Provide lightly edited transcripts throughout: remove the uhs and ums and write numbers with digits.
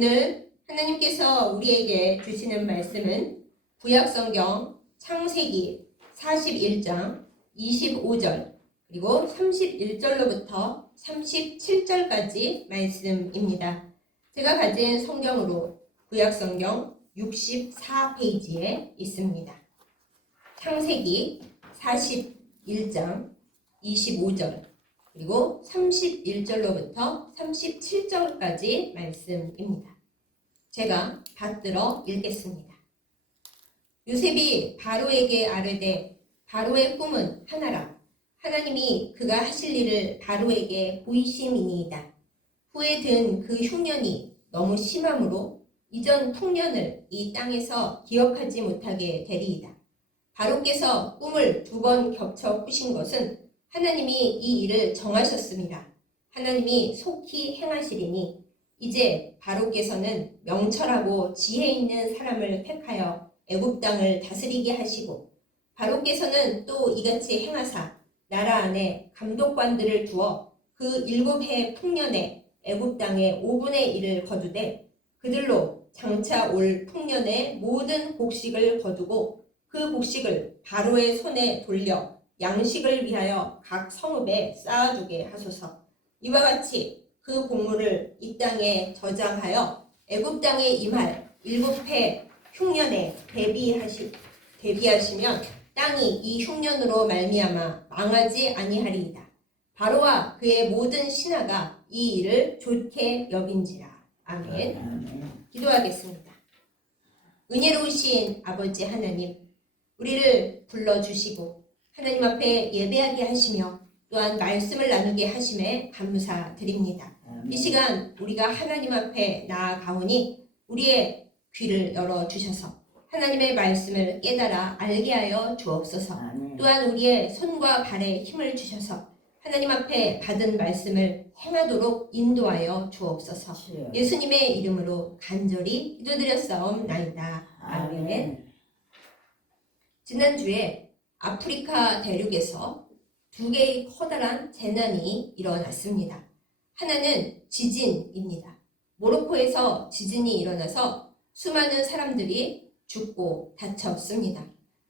오늘 하나님께서 우리에게 주시는 말씀은 구약성경 창세기 41장 25절 그리고 31절로부터 37절까지 말씀입니다. 제가 가진 성경으로 구약성경 64페이지에 있습니다. 창세기 41장 25절 그리고 31절로부터 37절까지 말씀입니다. 제가 받들어 읽겠습니다. 요셉이 바로에게 아뢰되 바로의 꿈은 하나라. 하나님이 그가 하실 일을 바로에게 보이심이니이다. 후에 든 그 흉년이 너무 심함으로 이전 풍년을 이 땅에서 기억하지 못하게 되리이다. 바로께서 꿈을 2번 겹쳐 꾸신 것은 하나님이 이 일을 정하셨습니다. 하나님이 속히 행하시리니 이제 바로께서는 명철하고 지혜 있는 사람을 택하여 애굽 땅을 다스리게 하시고 바로께서는 또 이같이 행하사 나라 안에 감독관들을 두어 그 7해 풍년에 애굽 땅의 5분의 1을 거두되 그들로 장차 올 풍년의 모든 곡식을 거두고 그 곡식을 바로의 손에 돌려 양식을 위하여 각 성읍에 쌓아두게 하소서. 이와 같이 그 곡물을 이 땅에 저장하여 애굽 땅에 임할 7해 흉년에 대비하시면 땅이 이 흉년으로 말미암아 망하지 아니하리이다. 바로와 그의 모든 신하가 이 일을 좋게 여긴지라. 아멘. 기도하겠습니다. 은혜로우신 아버지 하나님, 우리를 불러주시고 하나님 앞에 예배하게 하시며 또한 말씀을 나누게 하심에 감사드립니다. 이 시간 우리가 하나님 앞에 나아가오니 우리의 귀를 열어주셔서 하나님의 말씀을 깨달아 알게 하여 주옵소서. 또한 우리의 손과 발에 힘을 주셔서 하나님 앞에 받은 말씀을 행하도록 인도하여 주옵소서. 예수님의 이름으로 간절히 기도드렸사옵나이다. 아멘. 지난주에 아프리카 대륙에서 2개의 커다란 재난이 일어났습니다. 하나는 지진입니다. 모로코에서 지진이 일어나서 수많은 사람들이 죽고 다쳤습니다.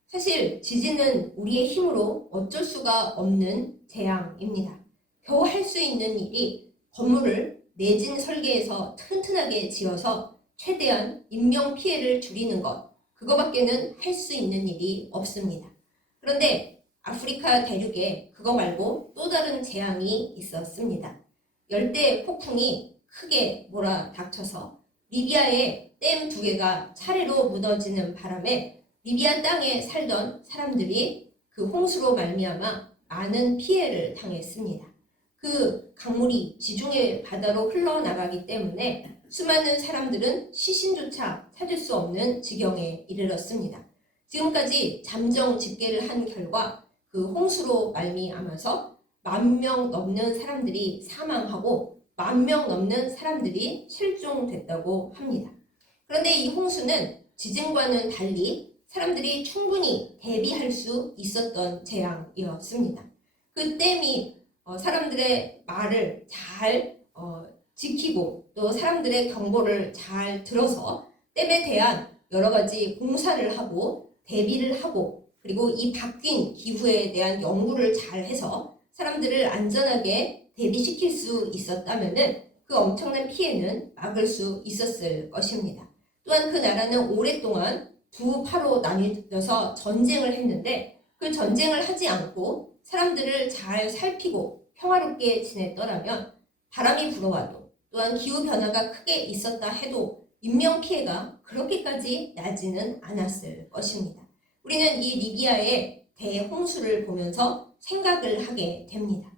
사실 지진은 우리의 힘으로 어쩔 수가 없는 재앙입니다. 겨우 할 수 있는 일이 건물을 내진 설계해서 튼튼하게 지어서 최대한 인명피해를 줄이는 것, 그거밖에는 할 수 있는 일이 없습니다. 그런데 아프리카 대륙에 그거 말고 또 다른 재앙이 있었습니다. 열대 폭풍이 크게 몰아닥쳐서 리비아의 댐 2개가 차례로 무너지는 바람에 리비아 땅에 살던 사람들이 그 홍수로 말미암아 많은 피해를 당했습니다. 그 강물이 지중해 바다로 흘러나가기 때문에 수많은 사람들은 시신조차 찾을 수 없는 지경에 이르렀습니다. 지금까지 잠정 집계를 한 결과 그 홍수로 말미암아서 10,000명 넘는 사람들이 사망하고 10,000명 넘는 사람들이 실종됐다고 합니다. 그런데 이 홍수는 지진과는 달리 사람들이 충분히 대비할 수 있었던 재앙이었습니다. 그 댐이 사람들의 말을 잘 지키고 또 사람들의 경보를 잘 들어서 댐에 대한 여러 가지 공사를 하고 대비를 하고 그리고 이 바뀐 기후에 대한 연구를 잘 해서 사람들을 안전하게 대비시킬 수 있었다면은 그 엄청난 피해는 막을 수 있었을 것입니다. 또한 그 나라는 오랫동안 두 파로 나뉘어서 전쟁을 했는데 그 전쟁을 하지 않고 사람들을 잘 살피고 평화롭게 지냈더라면 바람이 불어와도 또한 기후변화가 크게 있었다 해도 인명피해가 그렇게까지 나지는 않았을 것입니다. 우리는 이 리비아의 대홍수를 보면서 생각을 하게 됩니다.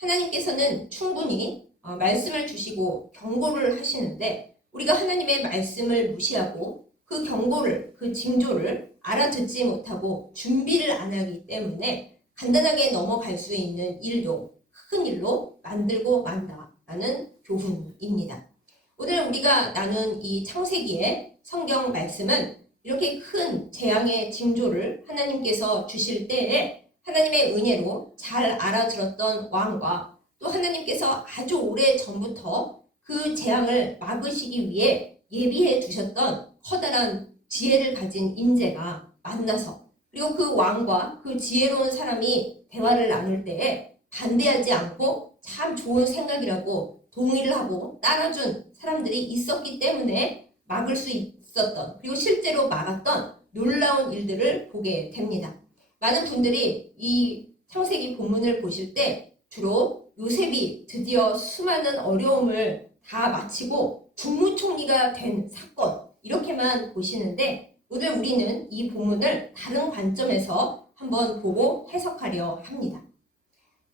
하나님께서는 충분히 말씀을 주시고 경고를 하시는데 우리가 하나님의 말씀을 무시하고 그 경고를, 그 징조를 알아듣지 못하고 준비를 안 하기 때문에 간단하게 넘어갈 수 있는 일도 큰 일로 만들고 만다라는 교훈입니다. 오늘 우리가 나눈 이 창세기의 성경 말씀은 이렇게 큰 재앙의 징조를 하나님께서 주실 때에 하나님의 은혜로 잘 알아들었던 왕과 또 하나님께서 아주 오래 전부터 그 재앙을 막으시기 위해 예비해 두셨던 커다란 지혜를 가진 인재가 만나서 그리고 그 왕과 그 지혜로운 사람이 대화를 나눌 때에 반대하지 않고 참 좋은 생각이라고 동의를 하고 따라준 사람들이 있었기 때문에 막을 수 있었던 그리고 실제로 막았던 놀라운 일들을 보게 됩니다. 많은 분들이 이 창세기 본문을 보실 때 주로 요셉이 드디어 수많은 어려움을 다 마치고 국무총리가 된 사건 이렇게만 보시는데 오늘 우리는 이 본문을 다른 관점에서 한번 보고 해석하려 합니다.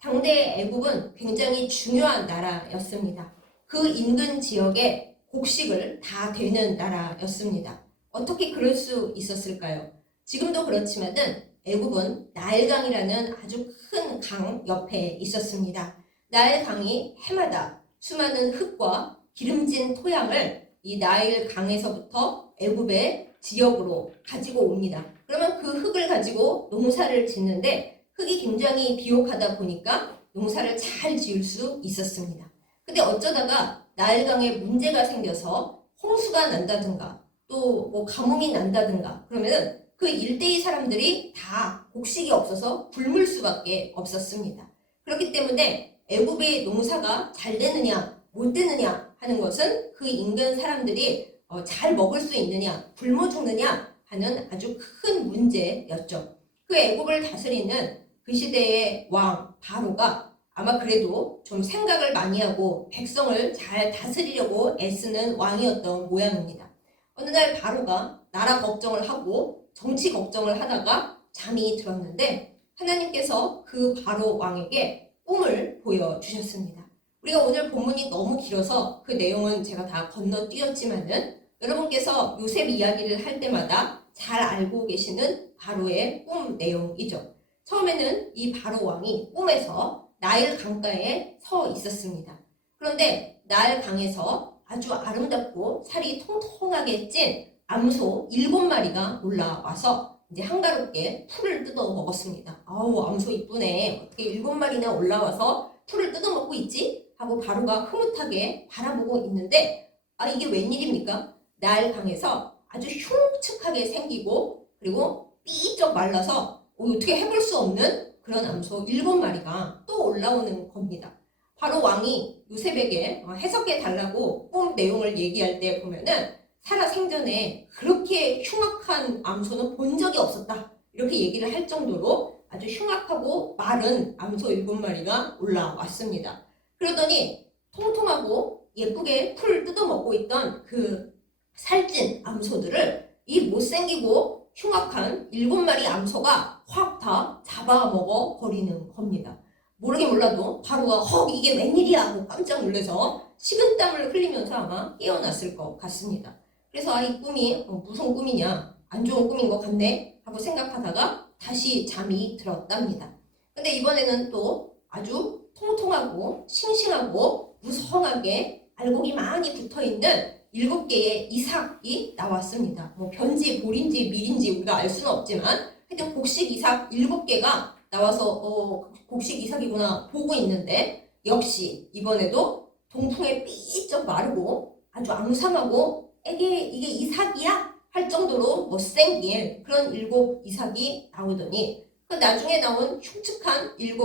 당대 애굽은 굉장히 중요한 나라였습니다. 그 인근 지역에 곡식을 다 되는 나라였습니다. 어떻게 그럴 수 있었을까요? 지금도 그렇지만은 애굽은 나일강이라는 아주 큰 강 옆에 있었습니다. 나일강이 해마다 수많은 흙과 기름진 토양을 이 나일강에서부터 애굽의 지역으로 가지고 옵니다. 그러면 그 흙을 가지고 농사를 짓는데 흙이 굉장히 비옥하다 보니까 농사를 잘 지을 수 있었습니다. 근데 어쩌다가 나일강에 문제가 생겨서 홍수가 난다든가 또 뭐 가뭄이 난다든가 그러면 그 일대의 사람들이 다 곡식이 없어서 굶을 수밖에 없었습니다. 그렇기 때문에 애굽의 농사가 잘 되느냐 못 되느냐 하는 것은 그 인근 사람들이 잘 먹을 수 있느냐 굶어 죽느냐 하는 아주 큰 문제였죠. 그 애굽을 다스리는 그 시대의 왕 바로가 아마 그래도 좀 생각을 많이 하고 백성을 잘 다스리려고 애쓰는 왕이었던 모양입니다. 어느 날 바로가 나라 걱정을 하고 정치 걱정을 하다가 잠이 들었는데 하나님께서 그 바로 왕에게 꿈을 보여주셨습니다. 우리가 오늘 본문이 너무 길어서 그 내용은 제가 다 건너뛰었지만은 여러분께서 요셉 이야기를 할 때마다 잘 알고 계시는 바로의 꿈 내용이죠. 처음에는 이 바로 왕이 꿈에서 나일 강가에 서 있었습니다. 그런데 나일 강에서 아주 아름답고 살이 통통하게 찐 암소 7마리가 올라와서 이제 한가롭게 풀을 뜯어 먹었습니다. 아우 암소 이쁘네. 어떻게 7마리나 올라와서 풀을 뜯어 먹고 있지? 하고 바로가 흐뭇하게 바라보고 있는데 아 이게 웬일입니까? 나일 강에서 아주 흉측하게 생기고 그리고 삐쩍 말라서 어떻게 해볼 수 없는 그런 암소 7마리가 또 올라오는 겁니다. 바로 왕이 요셉에게 해석해 달라고 꿈 내용을 얘기할 때 보면은 살아생전에 그렇게 흉악한 암소는 본 적이 없었다. 이렇게 얘기를 할 정도로 아주 흉악하고 마른 암소 7마리가 올라왔습니다. 그러더니 통통하고 예쁘게 풀 뜯어먹고 있던 그 살찐 암소들을 이 못생기고 흉악한 7마리 암소가 확 다 잡아먹어 버리는 겁니다. 모르긴 몰라도 바로가 헉 이게 웬일이야 하고 깜짝 놀라서 식은땀을 흘리면서 아마 깨어났을 것 같습니다. 그래서 이 꿈이 무슨 꿈이냐 안 좋은 꿈인 것 같네 하고 생각하다가 다시 잠이 들었답니다. 근데 이번에는 또 아주 통통하고 싱싱하고 무성하게 알곡이 많이 붙어있는 7개의 이삭이 나왔습니다. 뭐 변지, 볼인지, 밀인지 우리가 알 수는 없지만 하여튼 곡식 이삭 7개가 나와서 곡식 이삭이구나 보고 있는데 역시 이번에도 동풍에 삐쩍 마르고 아주 앙상하고 이게 이삭이야? 할 정도로 못생긴 그런 7 이삭이 나오더니 그 나중에 나온 흉측한 7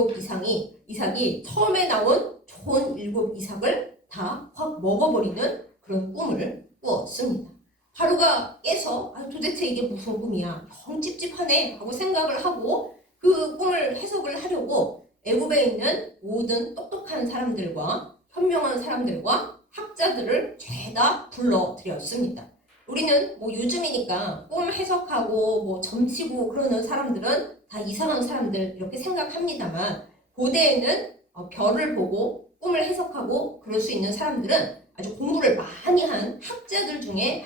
이삭이 처음에 나온 좋은 7 이삭을 다 확 먹어버리는 그런 꿈을 꾸었습니다. 바로가 깨서 도대체 이게 무슨 꿈이야? 영 찝찝하네 하고 생각을 하고 그 꿈을 해석을 하려고 애굽에 있는 모든 똑똑한 사람들과 현명한 사람들과 학자들을 죄다 불러들였습니다. 우리는 뭐 요즘이니까 꿈 해석하고 뭐 점치고 그러는 사람들은 다 이상한 사람들 이렇게 생각합니다만 고대에는 별을 보고 꿈을 해석하고 그럴 수 있는 사람들은 아주 공부를 많이 한 학자들 중에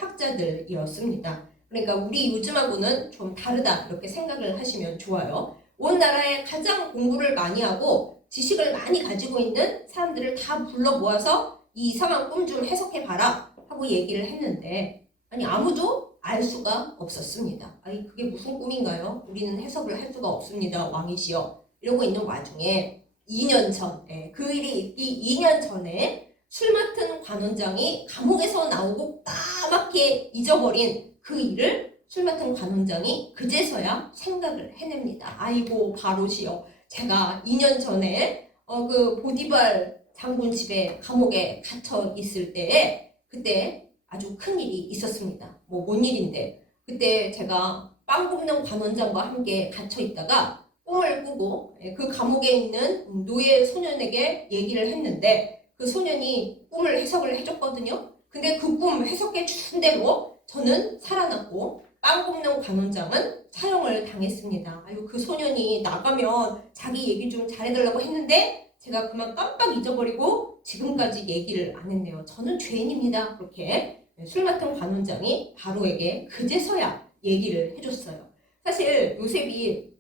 학자들이었습니다. 그러니까 우리 요즘하고는 좀 다르다 이렇게 생각을 하시면 좋아요. 온 나라에 가장 공부를 많이 하고 지식을 많이 가지고 있는 사람들을 다 불러 모아서 이 이상한 꿈 좀 해석해봐라 하고 얘기를 했는데 아니 아무도 알 수가 없었습니다. 아니 그게 무슨 꿈인가요? 우리는 해석을 할 수가 없습니다. 왕이시여. 이러고 있는 와중에 2년 전, 그 일이 있기 2년 전에 술 맡은 관원장이 감옥에서 나오고 딱 까맣게 잊어버린 그 일을 술 맡은 관원장이 그제서야 생각을 해냅니다. 아이고 바로시여, 제가 2년 전에 그 보디발 장군 집에 감옥에 갇혀 있을 때에 그때 아주 큰 일이 있었습니다. 뭐 뭔 일인데, 그때 제가 빵 굽는 관원장과 함께 갇혀 있다가 꿈을 꾸고 그 감옥에 있는 노예 소년에게 얘기를 했는데 그 소년이 꿈을 해석을 해줬거든요. 근데 그 꿈 해석해 준 대로 저는 살아났고 빵 굽는 관원장은 사형을 당했습니다. 아유, 그 소년이 나가면 자기 얘기 좀 잘해달라고 했는데 제가 그만 깜빡 잊어버리고 지금까지 얘기를 안 했네요. 저는 죄인입니다. 그렇게 술 맡은 관원장이 바로에게 그제서야 얘기를 해줬어요. 사실 요셉이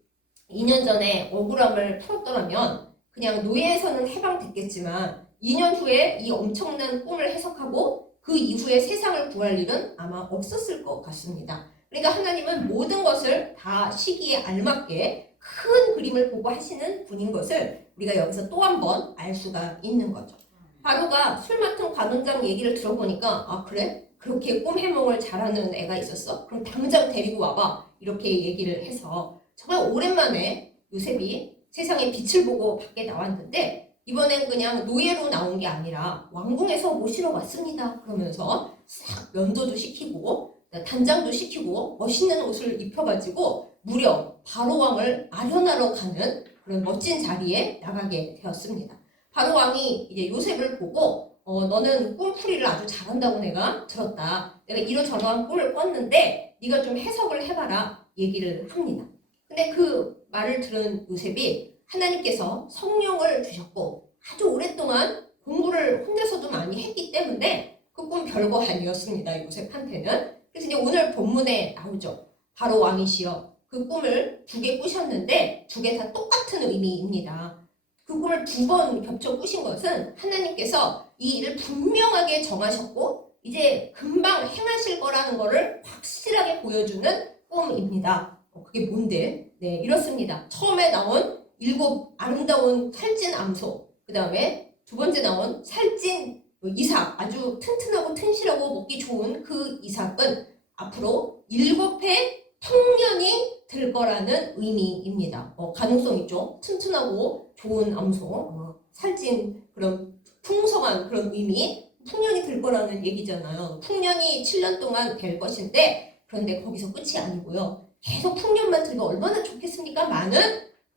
2년 전에 억울함을 풀었더라면 그냥 노예에서는 해방됐겠지만 2년 후에 이 엄청난 꿈을 해석하고 그 이후에 세상을 구할 일은 아마 없었을 것 같습니다. 그러니까 하나님은 모든 것을 다 시기에 알맞게 큰 그림을 보고 하시는 분인 것을 우리가 여기서 또 한 번 알 수가 있는 거죠. 바로가 술 맡은 관원장 얘기를 들어보니까 아 그래? 그렇게 꿈 해몽을 잘하는 애가 있었어? 그럼 당장 데리고 와봐. 이렇게 얘기를 해서 정말 오랜만에 요셉이 세상의 빛을 보고 밖에 나왔는데 이번엔 그냥 노예로 나온 게 아니라 왕궁에서 모시러 왔습니다. 그러면서 싹 면도도 시키고 단장도 시키고 멋있는 옷을 입혀가지고 무려 바로 왕을 아련하러 가는 그런 멋진 자리에 나가게 되었습니다. 바로 왕이 이제 요셉을 보고 너는 꿈풀이를 아주 잘한다고 내가 들었다. 내가 이러저러한 꿈을 꿨는데 네가 좀 해석을 해봐라 얘기를 합니다. 근데 그 말을 들은 요셉이 하나님께서 성령을 주셨고 아주 오랫동안 공부를 혼자서도 많이 했기 때문에 그 꿈 별거 아니었습니다. 요셉한테는. 그래서 이제 오늘 본문에 나오죠. 바로 왕이시여 그 꿈을 2개 꾸셨는데 2개 다 똑같은 의미입니다. 그 꿈을 2번 겹쳐 꾸신 것은 하나님께서 이 일을 분명하게 정하셨고 이제 금방 행하실 거라는 것을 확실하게 보여주는 꿈입니다. 그게 뭔데? 네, 이렇습니다. 처음에 나온 7 아름다운 살찐 암소, 그 다음에 2번째 나온 살찐 이삭, 아주 튼튼하고 튼실하고 먹기 좋은 그 이삭은 앞으로 7회 풍년이 될 거라는 의미입니다. 가능성 있죠? 튼튼하고 좋은 암소, 살찐 그런 풍성한 그런 의미, 풍년이 될 거라는 얘기잖아요. 풍년이 7년 동안 될 것인데 그런데 거기서 끝이 아니고요. 계속 풍년만 들면 얼마나 좋겠습니까? 많은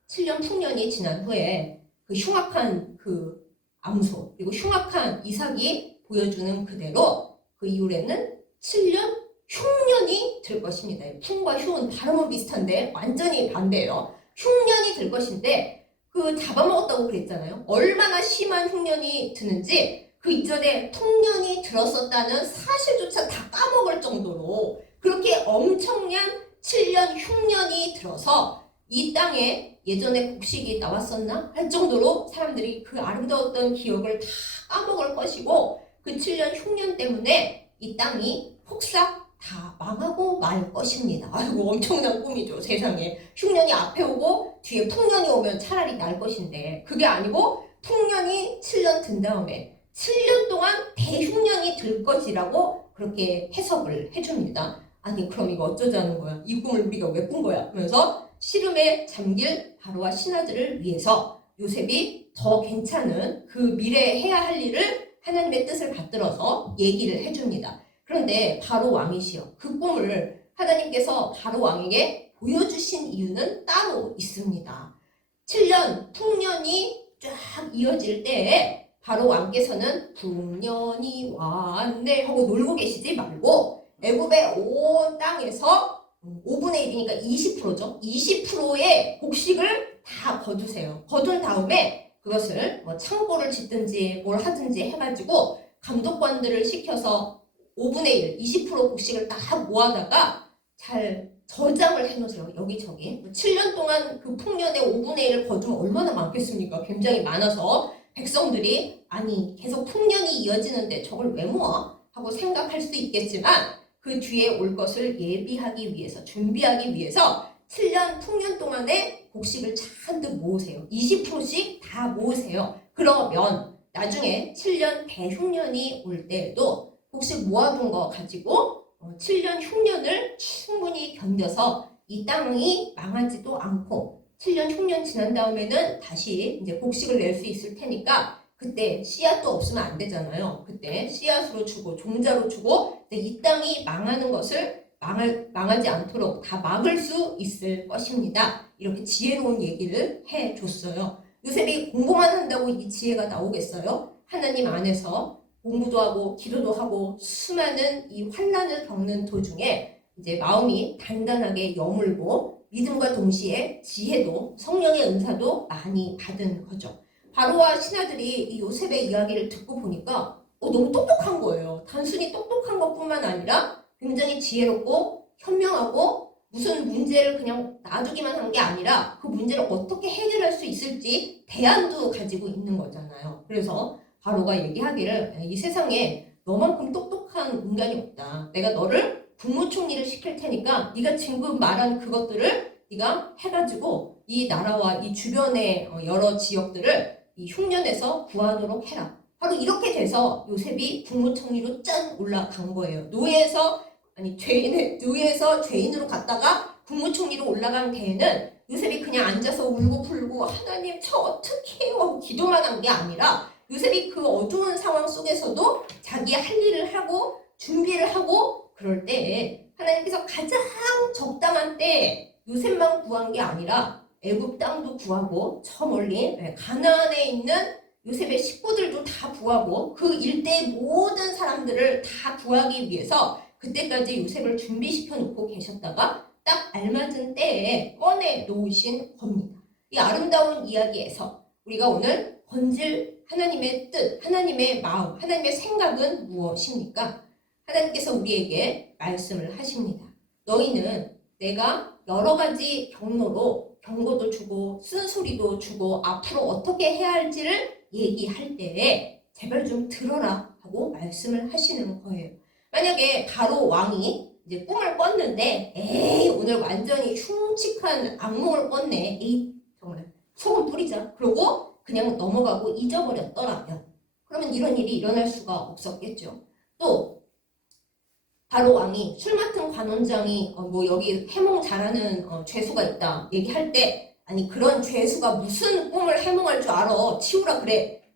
7년 풍년이 지난 후에 그 흉악한 그 암소 그리고 흉악한 이삭이 보여주는 그대로 그 이후에는 7년 흉년이 될 것입니다. 풍과 흉은 발음은 비슷한데 완전히 반대예요. 흉년이 될 것인데 그 잡아먹었다고 그랬잖아요. 얼마나 심한 흉년이 드는지 그 이전에 풍년이 들었었다는 사실조차 다 까먹을 정도로 그렇게 엄청난 7년 흉년이 들어서 이 땅에 예전에 곡식이 나왔었나? 할 정도로 사람들이 그 아름다웠던 기억을 다 까먹을 것이고 그 7년 흉년 때문에 이 땅이 폭삭 다 망하고 말 것입니다. 아이고 엄청난 꿈이죠. 세상에. 흉년이 앞에 오고 뒤에 풍년이 오면 차라리 날 것인데 그게 아니고 풍년이 7년 든 다음에 7년 동안 대흉년이 들 것이라고 그렇게 해석을 해줍니다. 아니 그럼 이거 어쩌자는 거야? 이 꿈을 우리가 왜 꾼 거야? 하면서 시름에 잠길 바로와 신하들을 위해서 요셉이 더 괜찮은 그 미래에 해야 할 일을 하나님의 뜻을 받들어서 얘기를 해줍니다. 그런데 바로 왕이시여 그 꿈을 하나님께서 바로 왕에게 보여주신 이유는 따로 있습니다. 7년 풍년이 쫙 이어질 때에 바로 왕께서는 풍년이 왔네 하고 놀고 계시지 말고 애굽의 온 땅에서 5분의 1이니까 20%죠. 20%의 곡식을 다 거두세요. 거둔 다음에 그것을 뭐 창고를 짓든지 뭘 하든지 해가지고 감독관들을 시켜서 5분의 1, 20% 곡식을 다 모아다가 잘 저장을 해놓으세요. 여기저기. 7년 동안 그 풍년의 5분의 1을 거두면 얼마나 많겠습니까? 굉장히 많아서 백성들이 아니 계속 풍년이 이어지는데 저걸 왜 모아? 하고 생각할 수도 있겠지만 그 뒤에 올 것을 예비하기 위해서 준비하기 위해서 7년 풍년 동안의 곡식을 잔뜩 모으세요. 20%씩 다 모으세요. 그러면 나중에 7년 대흉년이 올 때에도 곡식 모아둔 거 가지고 7년 흉년을 충분히 견뎌서 이 땅이 망하지도 않고 7년 흉년 지난 다음에는 다시 이제 곡식을 낼 수 있을 테니까 그때 씨앗도 없으면 안 되잖아요. 그때 씨앗으로 주고 종자로 주고 이 땅이 망하는 것을 망하지 않도록 다 막을 수 있을 것입니다. 이렇게 지혜로운 얘기를 해줬어요. 요셉이 공부만 한다고 이 지혜가 나오겠어요? 하나님 안에서 공부도 하고 기도도 하고 수많은 이 환난을 겪는 도중에 이제 마음이 단단하게 여물고 믿음과 동시에 지혜도 성령의 은사도 많이 받은 거죠. 바로와 신하들이 이 요셉의 이야기를 듣고 보니까 너무 똑똑한 거예요. 단순히 똑똑한 것뿐만 아니라 굉장히 지혜롭고 현명하고 무슨 문제를 그냥 놔두기만 한 게 아니라 그 문제를 어떻게 해결할 수 있을지 대안도 가지고 있는 거잖아요. 그래서 바로가 얘기하기를 이 세상에 너만큼 똑똑한 인간이 없다. 내가 너를 국무총리를 시킬 테니까 네가 지금 말한 그것들을 네가 해가지고 이 나라와 이 주변의 여러 지역들을 이 흉년에서 구하도록 해라. 바로 이렇게 돼서 요셉이 국무총리로 짠 올라간 거예요. 노예에서 죄인으로 갔다가 국무총리로 올라간 데에는 요셉이 그냥 앉아서 울고 불고 하나님 저 어떻게 해요 하고 기도만 한 게 아니라 요셉이 그 어두운 상황 속에서도 자기 할 일을 하고 준비를 하고 그럴 때에 하나님께서 가장 적당한 때에 요셉만 구한 게 아니라 애굽 땅도 구하고 저 멀리 가나안에 있는 요셉의 식구들도 다 구하고 그 일대의 모든 사람들을 다 구하기 위해서 그때까지 요셉을 준비시켜 놓고 계셨다가 딱 알맞은 때에 꺼내 놓으신 겁니다. 이 아름다운 이야기에서 우리가 오늘 건질 하나님의 뜻, 하나님의 마음, 하나님의 생각은 무엇입니까? 하나님께서 우리에게 말씀을 하십니다. 너희는 내가 여러 가지 경고도 주고 쓴소리도 주고 앞으로 어떻게 해야 할지를 얘기할 때에 제발 좀 들어라 하고 말씀을 하시는 거예요. 만약에 바로 왕이 이제 꿈을 꿨는데 에이 오늘 완전히 흉측한 악몽을 꿨네. 에이 정말 소금 뿌리자. 그러고 그냥 넘어가고 잊어버렸더라면 그러면 이런 일이 일어날 수가 없었겠죠. 또 바로 왕이 술 맡은 관원장이 여기 해몽 잘하는 죄수가 있다 얘기할 때 아니 그런 죄수가 무슨 꿈을 해몽할 줄 알아 치우라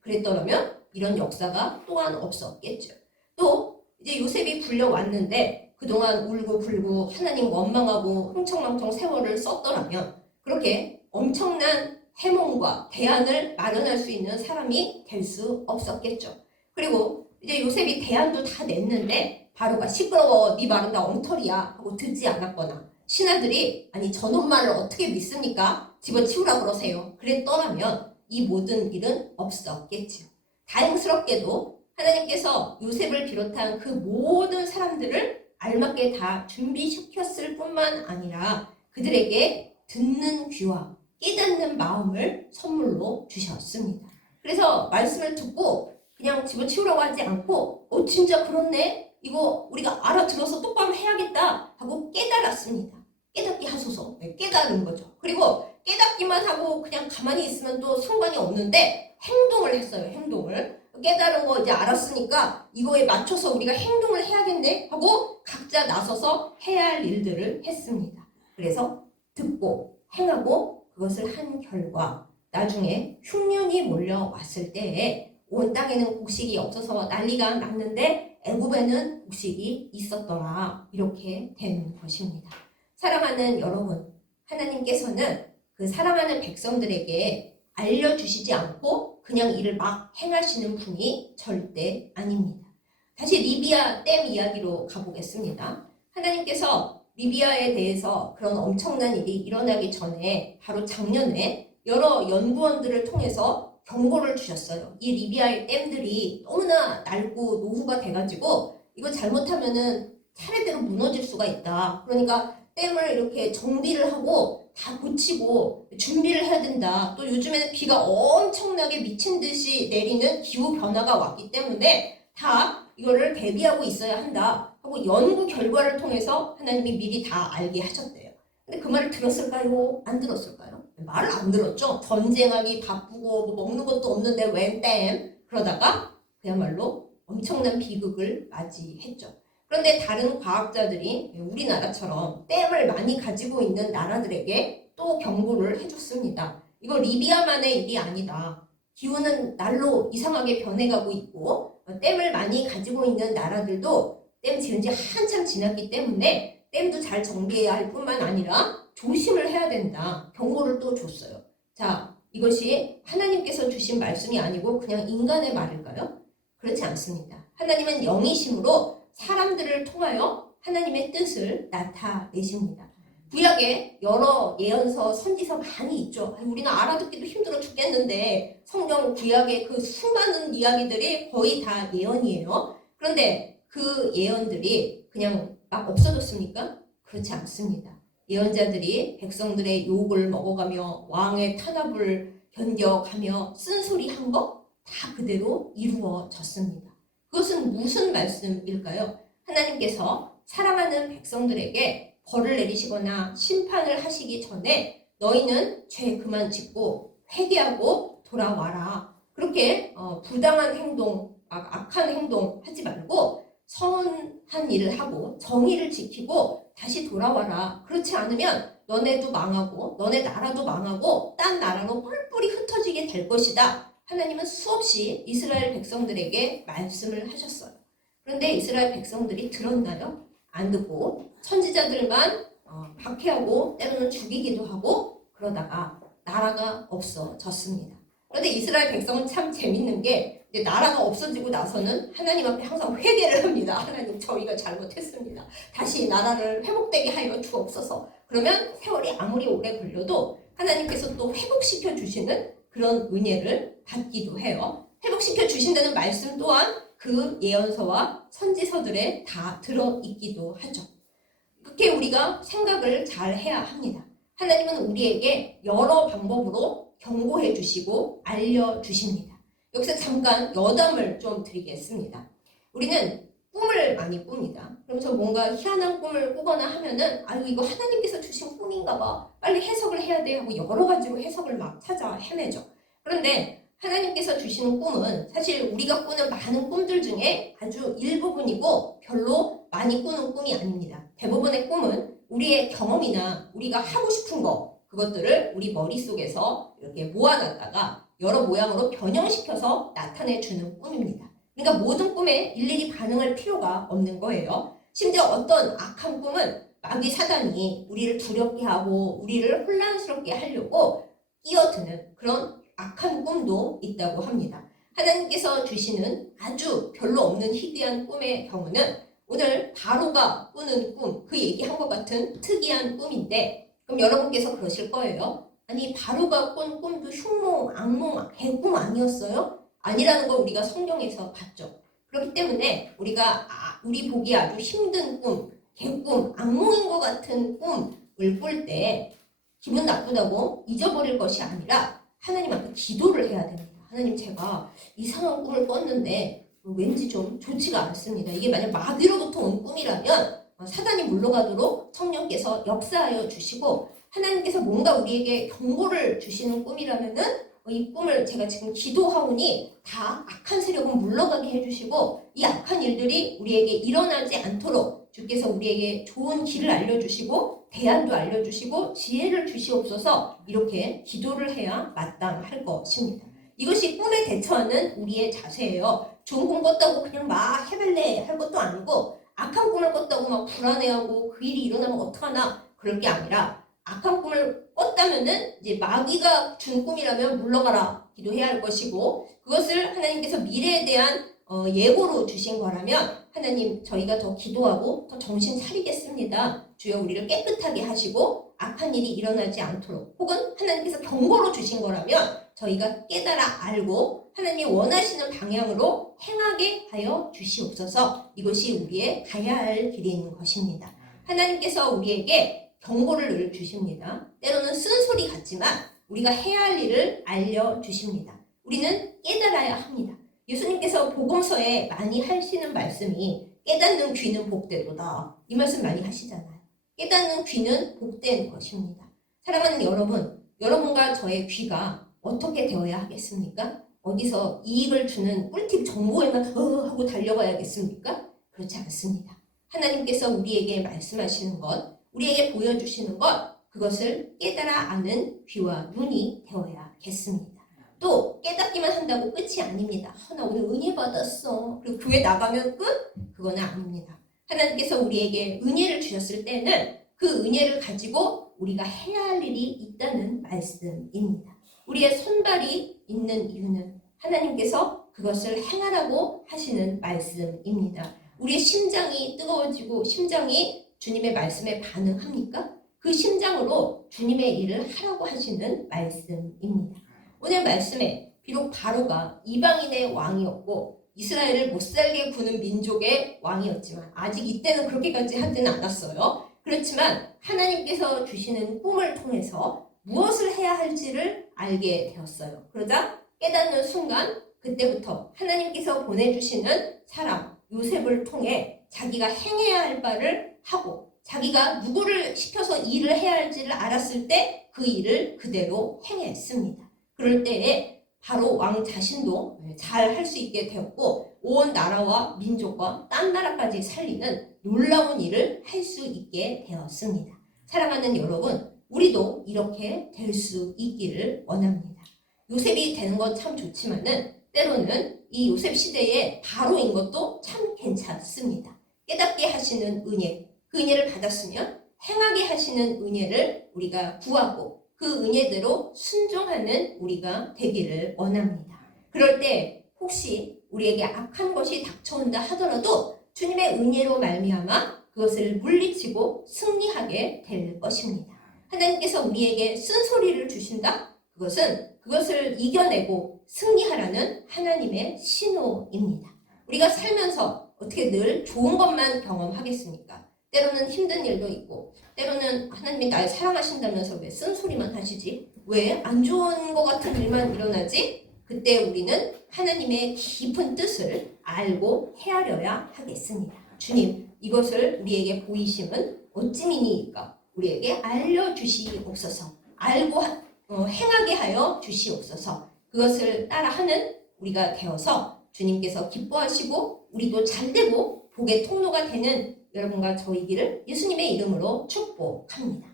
그랬더라면 이런 역사가 또한 없었겠죠. 또 이제 요셉이 불려왔는데 그동안 울고 불고 하나님 원망하고 흥청망청 세월을 썼더라면 그렇게 엄청난 해몽과 대안을 마련할 수 있는 사람이 될 수 없었겠죠. 그리고 이제 요셉이 대안도 다 냈는데 바로가 시끄러워 네 말은 다 엉터리야 하고 듣지 않았거나 신하들이 아니 저놈 말을 어떻게 믿습니까? 집어치우라 그러세요. 그랬더라면 이 모든 일은 없었겠지요. 다행스럽게도 하나님께서 요셉을 비롯한 그 모든 사람들을 알맞게 다 준비시켰을 뿐만 아니라 그들에게 듣는 귀와 깨닫는 마음을 선물로 주셨습니다. 그래서 말씀을 듣고 그냥 집어치우라고 하지 않고 진짜 그렇네? 이거 우리가 알아들어서 똑바로 해야겠다 하고 깨달았습니다. 깨닫게 하소서. 깨달은 거죠. 그리고 깨닫기만 하고 그냥 가만히 있으면 또 상관이 없는데 행동을 했어요. 행동을. 깨달은 거 이제 알았으니까 이거에 맞춰서 우리가 행동을 해야겠네 하고 각자 나서서 해야 할 일들을 했습니다. 그래서 듣고 행하고 그것을 한 결과 나중에 흉년이 몰려왔을 때에 온 땅에는 곡식이 없어서 난리가 났는데 애굽에는 곡식이 있었더라. 이렇게 된 것입니다. 사랑하는 여러분, 하나님께서는 그 사랑하는 백성들에게 알려주시지 않고 그냥 일을 막 행하시는 분이 절대 아닙니다. 다시 리비아 댐 이야기로 가보겠습니다. 하나님께서 리비아에 대해서 그런 엄청난 일이 일어나기 전에 바로 작년에 여러 연구원들을 통해서 경고를 주셨어요. 이 리비아의 댐들이 너무나 낡고 노후가 돼가지고 이거 잘못하면은 차례대로 무너질 수가 있다. 그러니까 댐을 이렇게 정비를 하고 다 고치고 준비를 해야 된다. 또 요즘에는 비가 엄청나게 미친 듯이 내리는 기후 변화가 왔기 때문에 다 이거를 대비하고 있어야 한다 하고 연구 결과를 통해서 하나님이 미리 다 알게 하셨대요. 근데 그 말을 들었을까요? 안 들었을까요? 말을 안 들었죠. 전쟁하기 바쁘고 뭐 먹는 것도 없는데 웬 댐? 그러다가 그야말로 엄청난 비극을 맞이했죠. 그런데 다른 과학자들이 우리나라처럼 댐을 많이 가지고 있는 나라들에게 또 경고를 해줬습니다. 이거 리비아만의 일이 아니다. 기후는 날로 이상하게 변해가고 있고 댐을 많이 가지고 있는 나라들도 댐 지은 지 한참 지났기 때문에 댐도 잘 정비해야 할 뿐만 아니라 조심을 해야 된다. 경고를 또 줬어요. 자, 이것이 하나님께서 주신 말씀이 아니고 그냥 인간의 말일까요? 그렇지 않습니다. 하나님은 영이심으로 사람들을 통하여 하나님의 뜻을 나타내십니다. 구약에 여러 예언서, 선지서 많이 있죠. 우리는 알아듣기도 힘들어 죽겠는데 성경 구약의 그 수많은 이야기들이 거의 다 예언이에요. 그런데 그 예언들이 그냥 막 없어졌습니까? 그렇지 않습니다. 예언자들이 백성들의 욕을 먹어가며 왕의 탄압을 견뎌가며 쓴소리한 거 다 그대로 이루어졌습니다. 그것은 무슨 말씀일까요? 하나님께서 사랑하는 백성들에게 벌을 내리시거나 심판을 하시기 전에 너희는 죄 그만 짓고 회개하고 돌아와라. 그렇게 부당한 행동, 악한 행동 하지 말고 선한 일을 하고 정의를 지키고 다시 돌아와라. 그렇지 않으면 너네도 망하고 너네 나라도 망하고 딴 나라로 뿔뿔이 흩어지게 될 것이다. 하나님은 수없이 이스라엘 백성들에게 말씀을 하셨어요. 그런데 이스라엘 백성들이 들었나요? 안 듣고 선지자들만 박해하고 때로는 죽이기도 하고 그러다가 나라가 없어졌습니다. 그런데 이스라엘 백성은 참 재밌는 게 이제 나라가 없어지고 나서는 하나님 앞에 항상 회개를 합니다. 하나님 저희가 잘못했습니다. 다시 나라를 회복되게 하여 주옵소서. 그러면 세월이 아무리 오래 걸려도 하나님께서 또 회복시켜 주시는 그런 은혜를 받기도 해요. 회복시켜 주신다는 말씀 또한 그 예언서와 선지서들에 다 들어있기도 하죠. 그렇게 우리가 생각을 잘 해야 합니다. 하나님은 우리에게 여러 방법으로 경고해 주시고 알려주십니다. 여기서 잠깐 여담을 좀 드리겠습니다. 우리는 꿈을 많이 꿉니다. 그러면서 뭔가 희한한 꿈을 꾸거나 하면은 아유 이거 하나님께서 주신 꿈인가 봐. 빨리 해석을 해야 돼 하고 여러 가지로 해석을 막 찾아 헤매죠. 그런데 하나님께서 주시는 꿈은 사실 우리가 꾸는 많은 꿈들 중에 아주 일부분이고 별로 많이 꾸는 꿈이 아닙니다. 대부분의 꿈은 우리의 경험이나 우리가 하고 싶은 거 그것들을 우리 머릿속에서 이렇게 모아놨다가 여러 모양으로 변형시켜서 나타내주는 꿈입니다. 그러니까 모든 꿈에 일일이 반응할 필요가 없는 거예요. 심지어 어떤 악한 꿈은 마귀 사단이 우리를 두렵게 하고 우리를 혼란스럽게 하려고 끼어드는 그런 악한 꿈도 있다고 합니다. 하나님께서 주시는 아주 별로 없는 희귀한 꿈의 경우는 오늘 바로가 꾸는 꿈, 그 얘기한 것 같은 특이한 꿈인데 그럼 여러분께서 그러실 거예요. 아니 바로가 꾼 꿈도 흉몽, 악몽, 개꿈 아니었어요? 아니라는 걸 우리가 성경에서 봤죠. 그렇기 때문에 우리가 우리 보기 아주 힘든 꿈, 개꿈, 악몽인 것 같은 꿈을 꿀 때 기분 나쁘다고 잊어버릴 것이 아니라 하나님 앞에 기도를 해야 됩니다. 하나님 제가 이상한 꿈을 꿨는데 왠지 좀 좋지가 않습니다. 이게 만약 마귀로부터 온 꿈이라면 사단이 물러가도록 성령께서 역사하여 주시고 하나님께서 뭔가 우리에게 경고를 주시는 꿈이라면은 이 꿈을 제가 지금 기도하오니 다 악한 세력은 물러가게 해주시고 이 악한 일들이 우리에게 일어나지 않도록 주께서 우리에게 좋은 길을 알려주시고 대안도 알려주시고 지혜를 주시옵소서 이렇게 기도를 해야 마땅할 것입니다. 이것이 꿈에 대처하는 우리의 자세예요. 좋은 꿈 꿨다고 그냥 막 헤벨레 할 것도 아니고 악한 꿈을 꿨다고 막 불안해하고 그 일이 일어나면 어떡하나 그럴 게 아니라 악한 꿈을 꿨다면은 이제 마귀가 준 꿈이라면 물러가라 기도해야 할 것이고 그것을 하나님께서 미래에 대한 예고로 주신 거라면 하나님 저희가 더 기도하고 더 정신 차리겠습니다. 주여 우리를 깨끗하게 하시고 악한 일이 일어나지 않도록 혹은 하나님께서 경고로 주신 거라면 저희가 깨달아 알고 하나님이 원하시는 방향으로 행하게 하여 주시옵소서. 이것이 우리의 가야 할 길인 것입니다. 하나님께서 우리에게 경고를 늘 주십니다. 때로는 쓴소리 같지만 우리가 해야 할 일을 알려주십니다. 우리는 깨달아야 합니다. 예수님께서 복음서에 많이 하시는 말씀이 깨닫는 귀는 복되도다. 이 말씀 많이 하시잖아요. 깨닫는 귀는 복된 것입니다. 사랑하는 여러분, 여러분과 저의 귀가 어떻게 되어야 하겠습니까? 어디서 이익을 주는 꿀팁 정보에만 하고 달려가야겠습니까? 그렇지 않습니다. 하나님께서 우리에게 말씀하시는 것, 우리에게 보여주시는 것, 그것을 깨달아 아는 귀와 눈이 되어야겠습니다. 또 깨닫기만 한다고 끝이 아닙니다. 나 오늘 은혜 받았어. 그리고 교회 나가면 끝? 그거는 아닙니다. 하나님께서 우리에게 은혜를 주셨을 때는 그 은혜를 가지고 우리가 해야 할 일이 있다는 말씀입니다. 우리의 손발이 있는 이유는 하나님께서 그것을 행하라고 하시는 말씀입니다. 우리의 심장이 뜨거워지고 심장이 주님의 말씀에 반응합니까? 그 심장으로 주님의 일을 하라고 하시는 말씀입니다. 오늘 말씀에 비록 바로가 이방인의 왕이었고 이스라엘을 못살게 구는 민족의 왕이었지만 아직 이때는 그렇게까지 하지는 않았어요. 그렇지만 하나님께서 주시는 꿈을 통해서 무엇을 해야 할지를 알게 되었어요. 그러자 깨닫는 순간 그때부터 하나님께서 보내주시는 사람 요셉을 통해 자기가 행해야 할 바를 하고 자기가 누구를 시켜서 일을 해야 할지를 알았을 때 그 일을 그대로 행했습니다. 그럴 때에 바로 왕 자신도 잘 할 수 있게 되었고 온 나라와 민족과 딴 나라까지 살리는 놀라운 일을 할 수 있게 되었습니다. 사랑하는 여러분, 우리도 이렇게 될 수 있기를 원합니다. 요셉이 되는 건 참 좋지만은 때로는 이 요셉 시대에 바로인 것도 참 괜찮습니다. 깨닫게 하시는 은혜, 그 은혜를 받았으면 행하게 하시는 은혜를 우리가 구하고 그 은혜대로 순종하는 우리가 되기를 원합니다. 그럴 때 혹시 우리에게 악한 것이 닥쳐온다 하더라도 주님의 은혜로 말미암아 그것을 물리치고 승리하게 될 것입니다. 하나님께서 우리에게 쓴소리를 주신다? 그것을 이겨내고 승리하라는 하나님의 신호입니다. 우리가 살면서 어떻게 늘 좋은 것만 경험하겠습니까? 때로는 힘든 일도 있고 때로는 하나님이 날 사랑하신다면서 왜 쓴소리만 하시지? 왜 안 좋은 것 같은 일만 일어나지? 그때 우리는 하나님의 깊은 뜻을 알고 헤아려야 하겠습니다. 주님, 이것을 우리에게 보이심은 어찌미니이까? 우리에게 알려주시옵소서. 알고 행하게 하여 주시옵소서. 그것을 따라하는 우리가 되어서 주님께서 기뻐하시고 우리도 잘되고 복의 통로가 되는 여러분과 저이기를 예수님의 이름으로 축복합니다.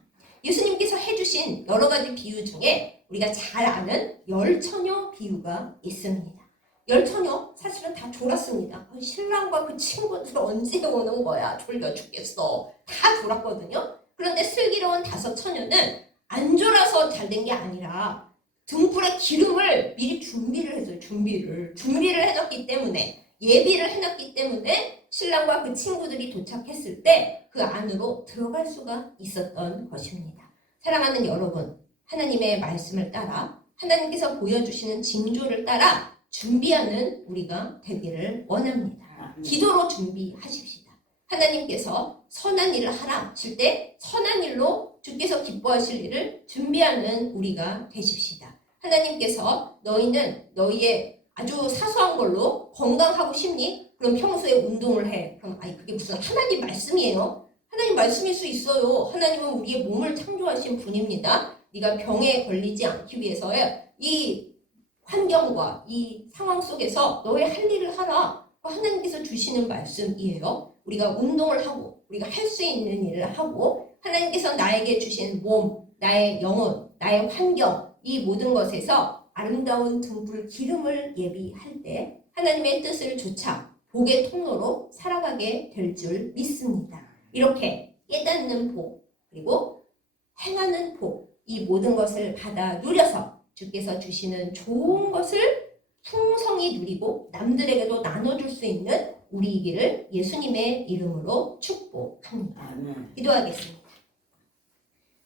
예수님께서 해주신 여러 가지 비유 중에 우리가 잘 아는 열처녀 비유가 있습니다. 열처녀 사실은 다 졸았습니다. 신랑과 그 친구들 언제 오는 거야? 졸려 죽겠어. 다 졸았거든요. 그런데 슬기로운 다섯 처녀는 안 졸아서 잘 된 게 아니라 등불에 기름을 미리 준비를 했어요. 준비를 해놨기 때문에 예비를 해놨기 때문에 신랑과 그 친구들이 도착했을 때 그 안으로 들어갈 수가 있었던 것입니다. 사랑하는 여러분, 하나님의 말씀을 따라 하나님께서 보여주시는 징조를 따라 준비하는 우리가 되기를 원합니다. 기도로 준비하십시다. 하나님께서 선한 일을 하라 하실 때 선한 일로 주께서 기뻐하실 일을 준비하는 우리가 되십시다. 하나님께서 너희는 너희의 아주 사소한 걸로 건강하고 싶니? 그럼 평소에 운동을 해. 그럼 그게 무슨 하나님 말씀이에요? 하나님 말씀일 수 있어요. 하나님은 우리의 몸을 창조하신 분입니다. 네가 병에 걸리지 않기 위해서 이 환경과 이 상황 속에서 너의 할 일을 하라. 하나님께서 주시는 말씀이에요. 우리가 운동을 하고 우리가 할 수 있는 일을 하고 하나님께서 나에게 주신 몸, 나의 영혼, 나의 환경 이 모든 것에서 아름다운 등불 기름을 예비할 때 하나님의 뜻을 좇아 복의 통로로 살아가게 될 줄 믿습니다. 이렇게 깨닫는 복 그리고 행하는 복 이 모든 것을 받아 누려서 주께서 주시는 좋은 것을 풍성히 누리고 남들에게도 나눠줄 수 있는 우리이기를 예수님의 이름으로 축복합니다. 기도하겠습니다.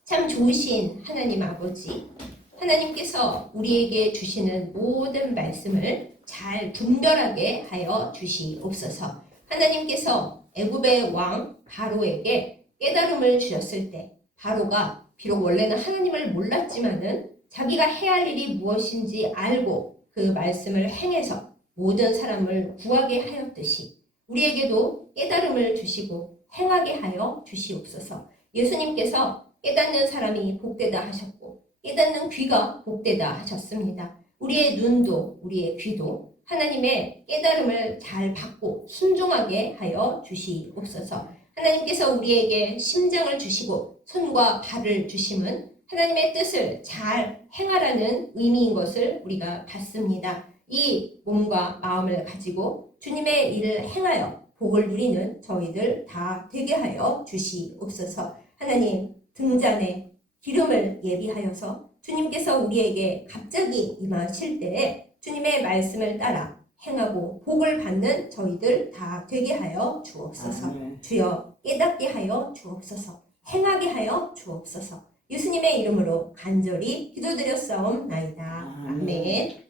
참 좋으신 하나님 아버지, 하나님께서 우리에게 주시는 모든 말씀을 잘 분별하게 하여 주시옵소서. 하나님께서 애굽의 왕 바로에게 깨달음을 주셨을 때 바로가 비록 원래는 하나님을 몰랐지만은 자기가 해야 할 일이 무엇인지 알고 그 말씀을 행해서 모든 사람을 구하게 하였듯이 우리에게도 깨달음을 주시고 행하게 하여 주시옵소서. 예수님께서 깨닫는 사람이 복되다 하셨고 깨닫는 귀가 복되다 하셨습니다. 우리의 눈도 우리의 귀도 하나님의 깨달음을 잘 받고 순종하게 하여 주시옵소서. 하나님께서 우리에게 심장을 주시고 손과 발을 주심은 하나님의 뜻을 잘 행하라는 의미인 것을 우리가 봤습니다. 이 몸과 마음을 가지고 주님의 일을 행하여 복을 누리는 저희들 다 되게 하여 주시옵소서. 하나님 등잔에 기름을 예비하여서 주님께서 우리에게 갑자기 임하실 때에 주님의 말씀을 따라 행하고 복을 받는 저희들 다 되게 하여 주옵소서. 아멘. 주여 깨닫게 하여 주옵소서. 행하게 하여 주옵소서. 예수님의 이름으로 간절히 기도드렸사옵나이다. 아멘. 아멘.